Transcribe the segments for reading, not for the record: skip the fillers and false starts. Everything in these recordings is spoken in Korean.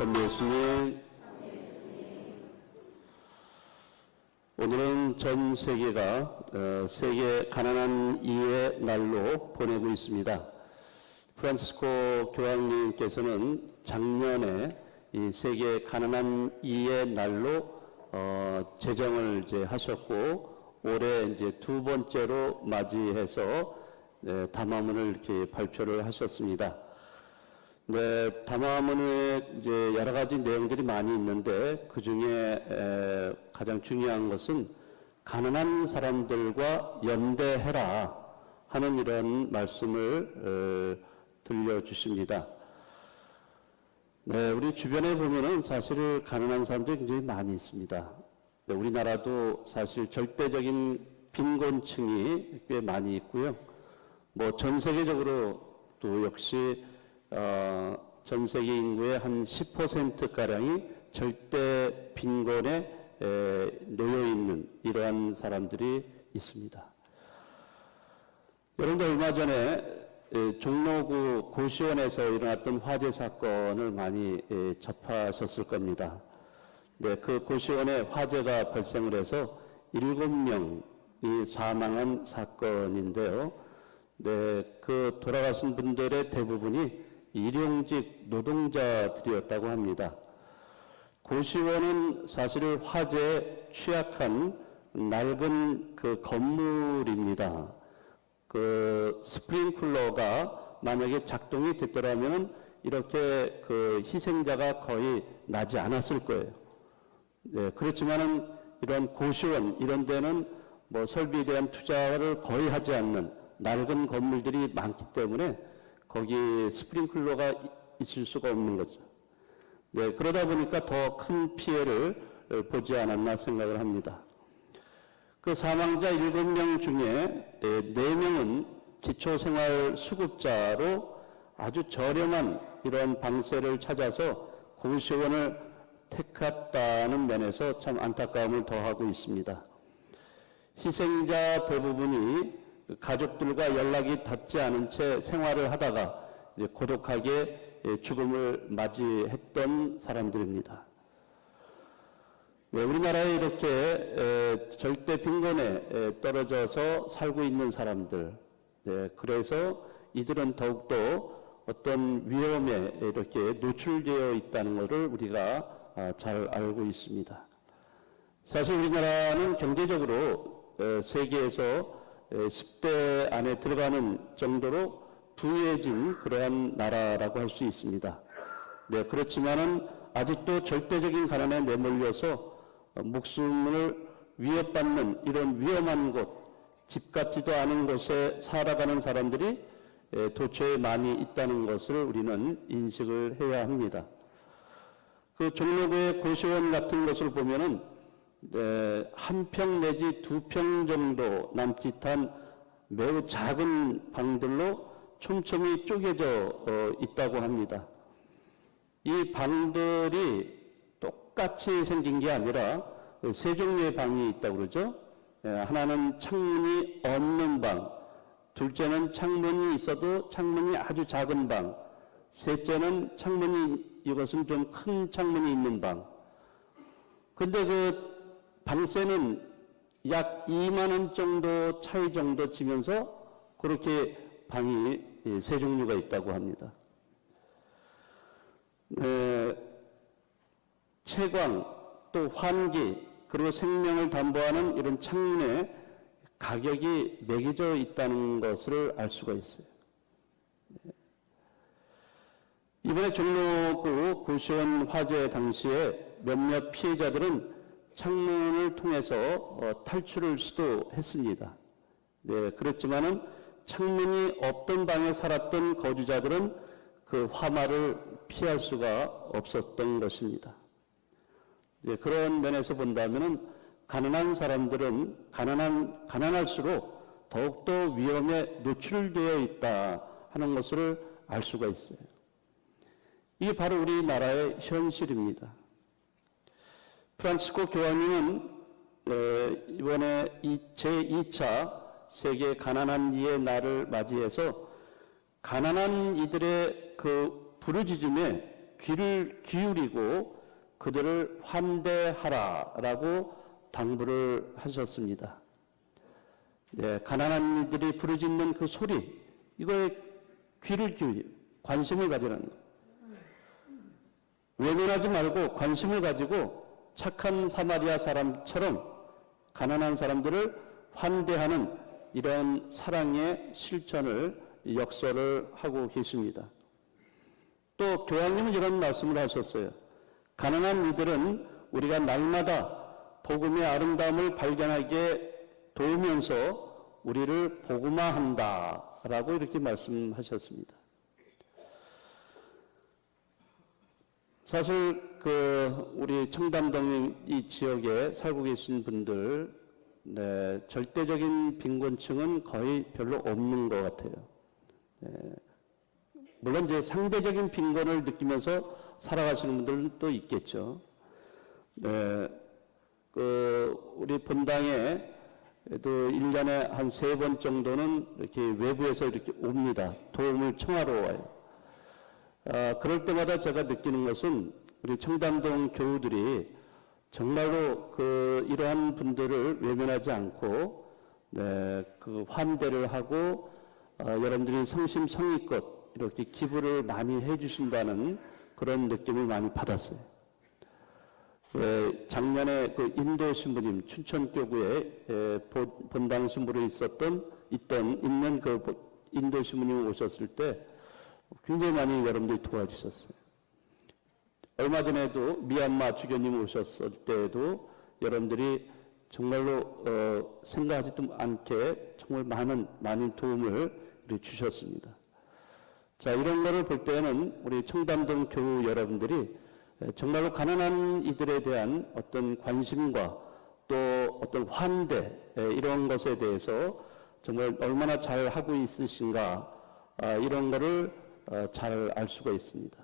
참 예수님, 오늘은 전 세계가 세계 가난한 이의 날로 보내고 있습니다. 프란치스코 교황님께서는 작년에 이 세계 가난한 이의 날로 제정을 이제 하셨고, 올해 이제 두 번째로 맞이해서 담화문을 이렇게 발표를 하셨습니다. 네, 담화문에 이제 여러 가지 내용들이 많이 있는데 그 중에 가장 중요한 것은 가난한 사람들과 연대해라 하는 이런 말씀을 들려주십니다. 네, 우리 주변에 보면은 사실 가난한 사람들이 굉장히 많이 있습니다. 네, 우리나라도 사실 절대적인 빈곤층이 꽤 많이 있고요. 뭐 전 세계적으로 또 역시 전 세계 인구의 한 10%가량이 절대 빈곤에 놓여 있는 이러한 사람들이 있습니다. 여러분들 얼마 전에 종로구 고시원에서 일어났던 화재 사건을 많이 접하셨을 겁니다. 네, 그 고시원에 화재가 발생을 해서 7명이 사망한 사건인데요. 네, 그 돌아가신 분들의 대부분이 일용직 노동자들이었다고 합니다. 고시원은 사실 화재에 취약한 낡은 그 건물입니다. 그 스프링클러가 만약에 작동이 됐더라면 이렇게 그 희생자가 거의 나지 않았을 거예요. 네, 그렇지만은 이런 고시원 이런 데는 뭐 설비에 대한 투자를 거의 하지 않는 낡은 건물들이 많기 때문에 거기 스프링클러가 있을 수가 없는 거죠. 네, 그러다 보니까 더 큰 피해를 보지 않았나 생각을 합니다. 그 사망자 7명 중에 4명은 기초생활수급자로 아주 저렴한 이런 방세를 찾아서 고시원을 택했다는 면에서 참 안타까움을 더하고 있습니다. 희생자 대부분이 가족들과 연락이 닿지 않은 채 생활을 하다가 고독하게 죽음을 맞이했던 사람들입니다. 네, 우리나라에 이렇게 절대 빈곤에 떨어져서 살고 있는 사람들, 네, 그래서 이들은 더욱더 어떤 위험에 이렇게 노출되어 있다는 것을 우리가 잘 알고 있습니다. 사실 우리나라는 경제적으로 세계에서 10대 안에 들어가는 정도로 부유해진 그러한 나라라고 할 수 있습니다. 네, 그렇지만은 아직도 절대적인 가난에 내몰려서 목숨을 위협받는 이런 위험한 곳, 집 같지도 않은 곳에 살아가는 사람들이 도처에 많이 있다는 것을 우리는 인식을 해야 합니다. 그 종로구의 고시원 같은 것을 보면은 한 평 내지 2평 정도 남짓한 매우 작은 방들로 촘촘히 쪼개져 있다고 합니다. 이 방들이 똑같이 생긴 게 아니라 세 종류의 방이 있다고 그러죠. 하나는 창문이 없는 방, 둘째는 창문이 있어도 창문이 아주 작은 방, 셋째는 이것은 좀 큰 창문이 있는 방. 근데 그 방세는 약 2만 원 정도 차이 정도 지면서 그렇게 방이 세 종류가 있다고 합니다. 채광, 또 환기, 그리고 생명을 담보하는 이런 창문에 가격이 매겨져 있다는 것을 알 수가 있어요. 이번에 종로구 고시원 화재 당시에 몇몇 피해자들은 창문을 통해서 탈출을 시도했습니다. 네, 그렇지만은 창문이 없던 방에 살았던 거주자들은 그 화마를 피할 수가 없었던 것입니다. 네, 그런 면에서 본다면은 가난한 사람들은 가난할수록 더욱더 위험에 노출되어 있다 하는 것을 알 수가 있어요. 이게 바로 우리나라의 현실입니다. 프란치스코 교황님은 이번에 제2차 세계 가난한 이의 날을 맞이해서 가난한 이들의 그 부르짖음에 귀를 기울이고 그들을 환대하라라고 당부를 하셨습니다. 가난한 이들이 부르짖는 그 소리, 이거에 귀를 관심을 가지라는 거예요. 외면하지 말고 관심을 가지고 착한 사마리아 사람처럼 가난한 사람들을 환대하는 이런 사랑의 실천을 역설을 하고 계십니다. 또 교황님은 이런 말씀을 하셨어요. 가난한 이들은 우리가 날마다 복음의 아름다움을 발견하게 도우면서 우리를 복음화한다 라고 이렇게 말씀하셨습니다. 사실 우리 청담동 이 지역에 살고 계신 분들, 절대적인 빈곤층은 거의 별로 없는 것 같아요. 물론 이제 상대적인 빈곤을 느끼면서 살아가시는 분들은 또 있겠죠. 우리 본당에 또 1년에 한 3번 정도는 이렇게 외부에서 이렇게 옵니다. 도움을 청하러 와요. 그럴 때마다 제가 느끼는 것은 우리 청담동 교우들이 정말로 이러한 분들을 외면하지 않고, 환대를 하고, 여러분들이 성심성의껏 이렇게 기부를 많이 해주신다는 그런 느낌을 많이 받았어요. 작년에 인도 신부님, 춘천교구에 본당 신부로 있는 인도 신부님 오셨을 때 굉장히 많이 여러분들이 도와주셨어요. 얼마 전에도 미얀마 주교님 오셨을 때에도 여러분들이 정말로 생각하지도 않게 정말 많은 도움을 주셨습니다. 자, 이런 거를 볼 때는 우리 청담동 교우 여러분들이 정말로 가난한 이들에 대한 어떤 관심과 또 어떤 환대, 이런 것에 대해서 정말 얼마나 잘 하고 있으신가, 이런 거를 잘 알 수가 있습니다.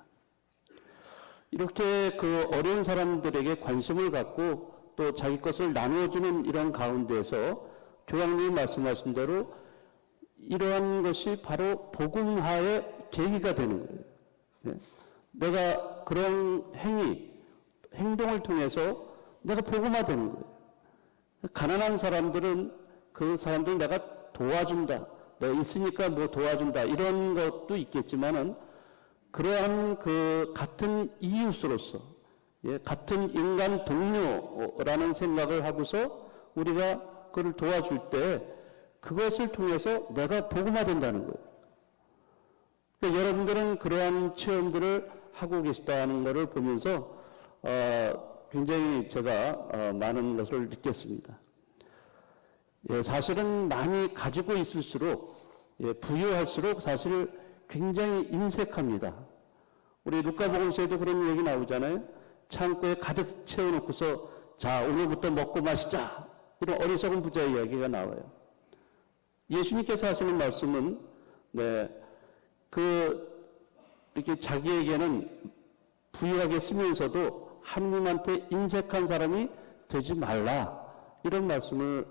이렇게 어려운 사람들에게 관심을 갖고 또 자기 것을 나눠주는 이런 가운데서 교황님이 말씀하신 대로 이러한 것이 바로 복음화의 계기가 되는 거예요. 내가 그런 행동을 통해서 내가 복음화되는 거예요. 가난한 사람들은 그 사람들 내가 도와준다. 내가 있으니까 뭐 도와준다. 이런 것도 있겠지만은 그러한 같은 이웃으로서, 같은 인간 동료라는 생각을 하고서 우리가 그를 도와줄 때 그것을 통해서 내가 복음화된다는 거예요. 그러니까 여러분들은 그러한 체험들을 하고 계시다는 것을 보면서 굉장히 제가 많은 것을 느꼈습니다. 사실은 많이 가지고 있을수록, 부유할수록 사실 굉장히 인색합니다. 우리 루카복음서에도 그런 얘기 나오잖아요. 창고에 가득 채워놓고서 자, 오늘부터 먹고 마시자, 이런 어리석은 부자 이야기가 나와요. 예수님께서 하시는 말씀은 이렇게 자기에게는 부유하게 쓰면서도 하느님한테 인색한 사람이 되지 말라, 이런 말씀을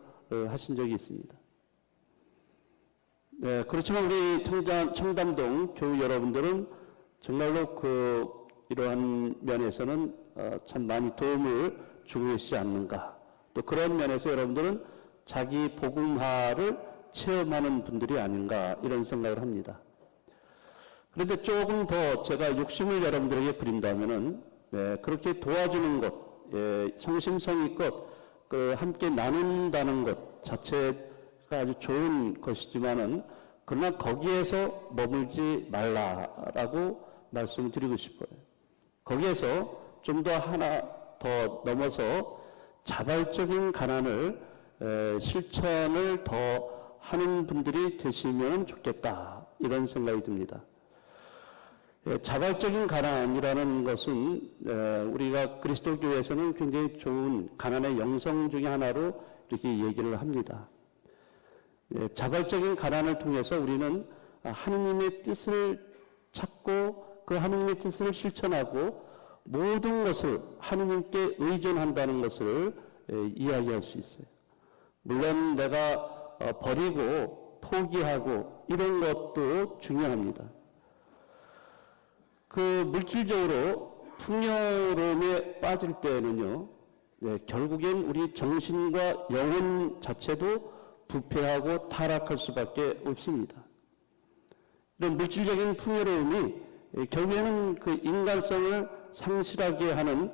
하신 적이 있습니다. 그렇지만 우리 청담동 교우 여러분들은 정말로 이러한 면에서는 참 많이 도움을 주고 계시지 않는가. 또 그런 면에서 여러분들은 자기 복음화를 체험하는 분들이 아닌가, 이런 생각을 합니다. 그런데 조금 더 제가 욕심을 여러분들에게 부린다면은, 그렇게 도와주는 것, 성심성의껏 함께 나눈다는 것 자체가 아주 좋은 것이지만은, 그러나 거기에서 머물지 말라라고 말씀을 드리고 싶어요. 거기에서 좀 더 하나 더 넘어서 자발적인 가난을 실천을 더 하는 분들이 되시면 좋겠다, 이런 생각이 듭니다. 자발적인 가난이라는 것은 우리가 그리스도교에서는 굉장히 좋은 가난의 영성 중에 하나로 이렇게 얘기를 합니다. 자발적인 가난을 통해서 우리는 하느님의 뜻을 찾고 그 하느님의 뜻을 실천하고 모든 것을 하느님께 의존한다는 것을 이야기할 수 있어요. 물론 내가 버리고 포기하고 이런 것도 중요합니다. 그 물질적으로 풍요로움에 빠질 때에는요, 결국엔 우리 정신과 영혼 자체도 부패하고 타락할 수밖에 없습니다. 이런 물질적인 풍요로움이 결국에는 그 인간성을 상실하게 하는,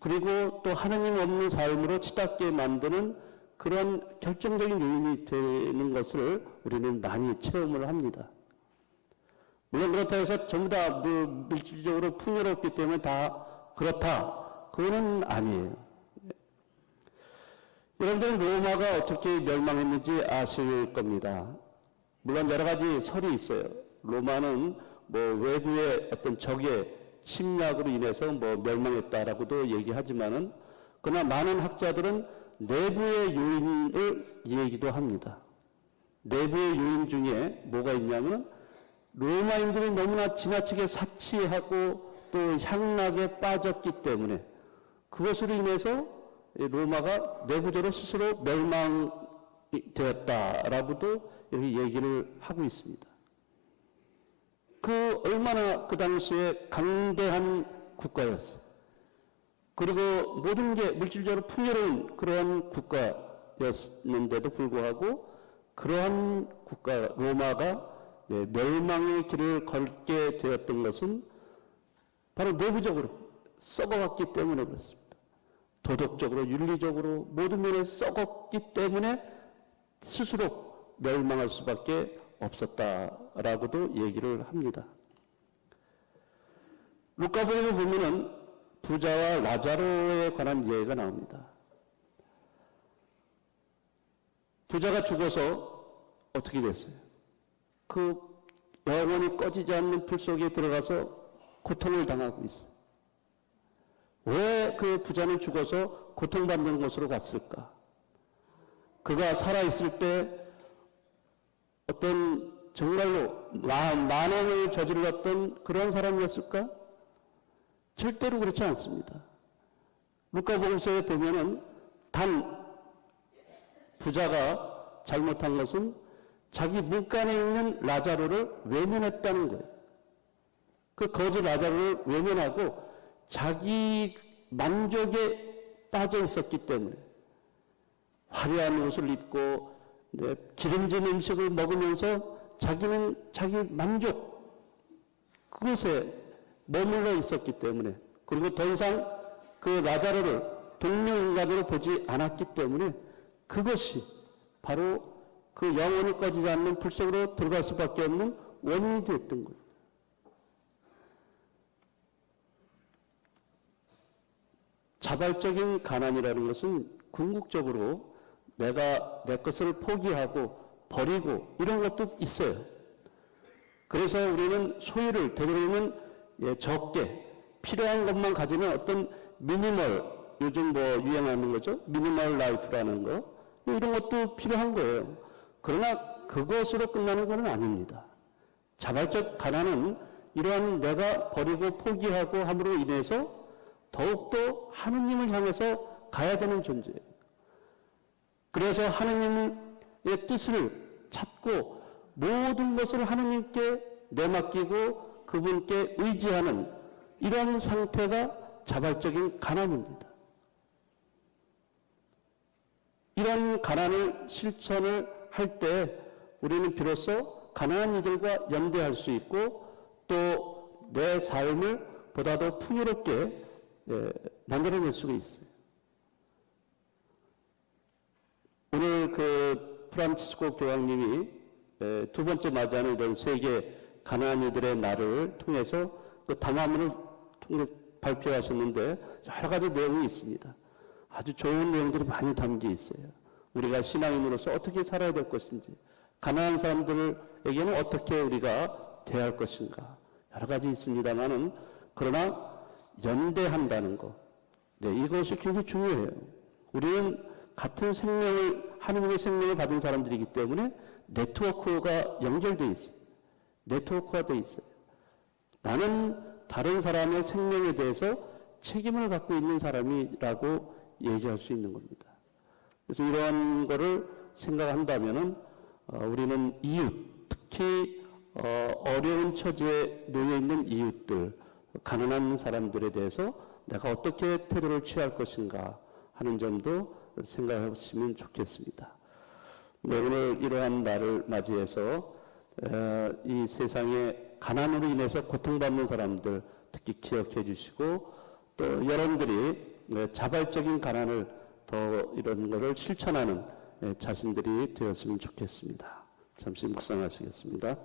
그리고 또 하나님 없는 삶으로 치닫게 만드는 그런 결정적인 요인이 되는 것을 우리는 많이 체험을 합니다. 물론 그렇다고 해서 전부 다 물질적으로 풍요롭기 때문에 다 그렇다, 그거는 아니에요. 여러분들은 로마가 어떻게 멸망했는지 아실 겁니다. 물론 여러 가지 설이 있어요. 로마는 뭐 외부의 어떤 적의 침략으로 인해서 뭐 멸망했다라고도 얘기하지만은, 그러나 많은 학자들은 내부의 요인을 얘기도 합니다. 내부의 요인 중에 뭐가 있냐면, 로마인들이 너무나 지나치게 사치하고 또 향락에 빠졌기 때문에 그것으로 인해서 로마가 내부적으로 스스로 멸망되었다라고도 이렇게 얘기를 하고 있습니다. 그 얼마나 그 당시에 강대한 국가였어요. 그리고 모든 게 물질적으로 풍요로운 그러한 국가였는데도 불구하고 그러한 국가 로마가 멸망의 길을 걷게 되었던 것은 바로 내부적으로 썩어갔기 때문에 그렇습니다. 도덕적으로, 윤리적으로 모든 면에 썩었기 때문에 스스로 멸망할 수밖에 없었다라고도 얘기를 합니다. 루카복음에 보면은 부자와 라자로에 관한 이야기가 나옵니다. 부자가 죽어서 어떻게 됐어요? 그 영원히 꺼지지 않는 불 속에 들어가서 고통을 당하고 있어요. 왜 그 부자는 죽어서 고통받는 곳으로 갔을까? 그가 살아있을 때 어떤 정말로 만행을 저질렀던 그런 사람이었을까? 절대로 그렇지 않습니다. 루카복음서에 보면은 단 부자가 잘못한 것은 자기 문간에 있는 라자로를 외면했다는 거예요. 그 거지 라자로를 외면하고 자기 만족에 빠져 있었기 때문에 화려한 옷을 입고 기름진 음식을 먹으면서 자기는 자기 만족, 그것에 머물러 있었기 때문에, 그리고 더 이상 그 라자로를 동료인간으로 보지 않았기 때문에 그것이 바로 그 영원히 꺼지지 않는 불 속으로 들어갈 수밖에 없는 원인이 되었던 거예요. 자발적인 가난이라는 것은 궁극적으로 내가 내 것을 포기하고 버리고 이런 것도 있어요. 그래서 우리는 소유를 되도록이면 적게 필요한 것만 가지는 어떤 미니멀, 요즘 뭐 유행하는 거죠. 미니멀 라이프라는 거, 이런 것도 필요한 거예요. 그러나 그것으로 끝나는 건 아닙니다. 자발적 가난은 이러한 내가 버리고 포기하고 함으로 인해서 더욱더 하느님을 향해서 가야 되는 존재예요. 그래서 하느님의 뜻을 찾고 모든 것을 하느님께 내맡기고 그분께 의지하는 이러한 상태가 자발적인 가난입니다. 이런 가난을 실천을 할 때 우리는 비로소 가난한 이들과 연대할 수 있고 또 내 삶을 보다도 풍요롭게 만들어낼 수가 있어요. 오늘 그 프란치스코 교황님이 두 번째 맞이하는 이런 세계 가난한 이들의 날을 통해서 그 담화문을 통해 발표하셨는데 여러 가지 내용이 있습니다. 아주 좋은 내용들이 많이 담겨 있어요. 우리가 신앙인으로서 어떻게 살아야 될 것인지, 가난한 사람들에게는 어떻게 우리가 대할 것인가, 여러 가지 있습니다만은, 그러나 연대한다는 것, 이것이 굉장히 중요해요. 우리는 같은 생명을, 하느님의 생명을 받은 사람들이기 때문에 네트워크가 연결되어 있어요. 네트워크가 되어 있어요. 나는 다른 사람의 생명에 대해서 책임을 갖고 있는 사람이라고 얘기할 수 있는 겁니다. 그래서 이러한 거를 생각한다면은 우리는 이웃, 특히 어려운 처지에 놓여 있는 이웃들, 가난한 사람들에 대해서 내가 어떻게 태도를 취할 것인가 하는 점도 생각해 보시면 좋겠습니다. 네, 오늘 이러한 날을 맞이해서 이 세상에 가난으로 인해서 고통받는 사람들 특히 기억해 주시고, 또 여러분들이 자발적인 가난을 더 이런 것을 실천하는 자신들이 되었으면 좋겠습니다. 잠시 묵상하시겠습니다.